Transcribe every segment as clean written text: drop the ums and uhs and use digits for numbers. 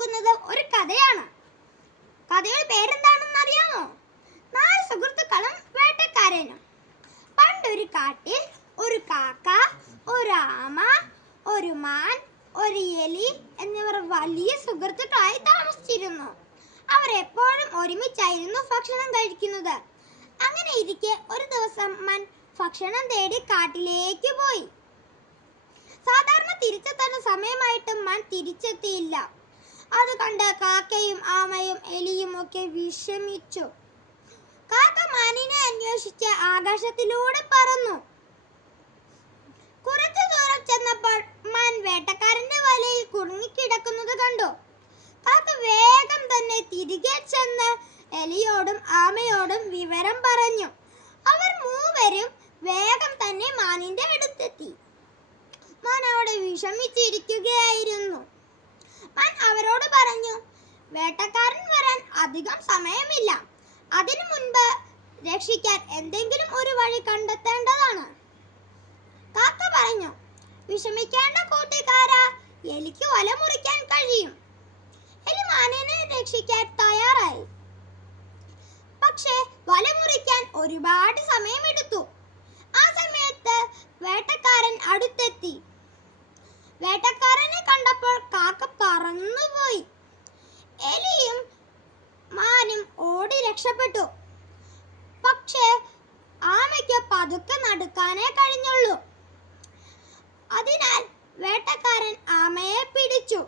പോകുന്നത് ഒരു കഥയാണ്. കഥയുടെ പേരെന്താണെന്ന് അറിയാമോ? 4 സുഹൃത്തുക്കളും വേട്ടക്കാരനും. പണ്ടൊരു കാട്ടിൽ ഒരു കാക്ക, ഒരു ആമ, ഒരു മാൻ, ഒരു എലി എന്നിവർ വലിയ സുഹൃത്തുക്കളായി താമസിച്ചിരുന്നു. അവർ എപ്പോഴും ഒരുമിച്ചായിരുന്നു ഭക്ഷണം കഴിക്കുന്നത്. അങ്ങനെ ഇരിക്കെ ഒരു ദിവസം മാൻ ഭക്ഷണം തേടി കാട്ടിലേക്ക് പോയി. സാധാരണ തിരിച്ചെത്തേണ്ട സമയമായിട്ടും മാൻ തിരിച്ചെത്തിയില്ല. അത് കണ്ട് കാക്കയും ആമയും എലിയും ഒക്കെ വിഷമിച്ചു. കാക്ക മാനിനെ അന്വേഷിച്ച് ആകാശത്തിലൂടെ പറന്നു. കുറച്ചു ദൂരം ചെന്നപ്പോൾ മാൻ വേട്ടക്കാരന്റെ വലയിൽ കുടുങ്ങിക്കിടക്കുന്നത് കണ്ടു. കാക്ക വേഗം തന്നെ തിരികെ ചെന്ന് എലിയോടും ആമയോടും വിവരം പറഞ്ഞു. അവർ മൂവരും വേഗം തന്നെ മാനിന്റെ അടുത്തെത്തി. മാൻ അവിടെ വിഷമിച്ചിരിക്കുകയായിരുന്നു. മാൻ അവരോട് പറഞ്ഞു, വേട്ടക്കാരൻ വരാൻ അധികം സമയമില്ല. അതിനു മുൻപ് രക്ഷിക്കാൻ എന്തെങ്കിലും ഒരു വഴി കണ്ടെത്തേണ്ടതാണ്. കാക്ക പറഞ്ഞു, വിഷമിക്കേണ്ട കൂട്ടുകാരാ, എലിക്ക് വല മുറിക്കാൻ കഴിയും. എലി മാനിനെ രക്ഷിക്കാൻ തയ്യാറായി. പക്ഷേ വല മുറിക്കാൻ ഒരുപാട് സമയമെടുത്തു. ആ സമയത്ത് വേട്ടക്കാരൻ അടുത്തെത്തി. വേട്ടക്കാരനെ കണ്ടപ്പോൾ കാക്ക പറന്നുപോയി. എലിയും മാനും ഓടി രക്ഷപ്പെട്ടു. പക്ഷേ ആമയ്ക്ക് പതുക്കെ നടക്കാനേ കഴിഞ്ഞുള്ളൂ. അതിനാൽ വേട്ടക്കാരൻ ആമയെ പിടിച്ചു.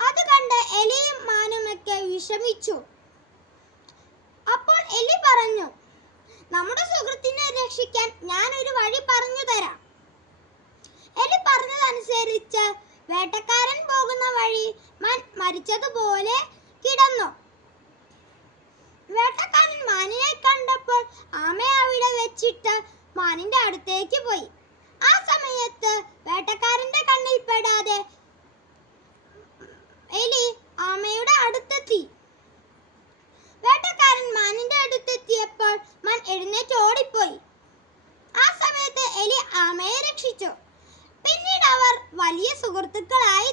അത് കണ്ട് എലിയും മാനുമൊക്കെ വിഷമിച്ചു. അപ്പോൾ എലി പറഞ്ഞു, നമ്മുടെ സുഹൃത്തിനെ രക്ഷിക്കാൻ ഞാൻ ഒരു വഴി പറഞ്ഞു തരാം. എലി പറഞ്ഞതനുസരിച്ച് വേട്ടക്കാരൻ പോകുന്ന വഴി മാൻ മരിച്ചതുപോലെ കിടന്നു. വേട്ടക്കാരൻ മാനിനെ കണ്ടപ്പോൾ ആമയെ അവിടെ വെച്ചിട്ട് മാനിന്റെ അടുത്തേക്ക് പോയി. ആ സമയത്ത് വേട്ടക്കാരന്റെ കണ്ണിൽ പെടാതെ എലി ആമയുടെ അടുത്തെത്തി. വേട്ടക്കാരൻ മാനിന്റെ അടുത്തെത്തിയപ്പോൾ മാൻ എഴുന്നേറ്റ് ഓടിപ്പോയി. ആ സമയത്ത് എലി ആമയെ രക്ഷിച്ചു. പിന്നീട് അവർ വലിയ സുഹൃത്തുക്കളായി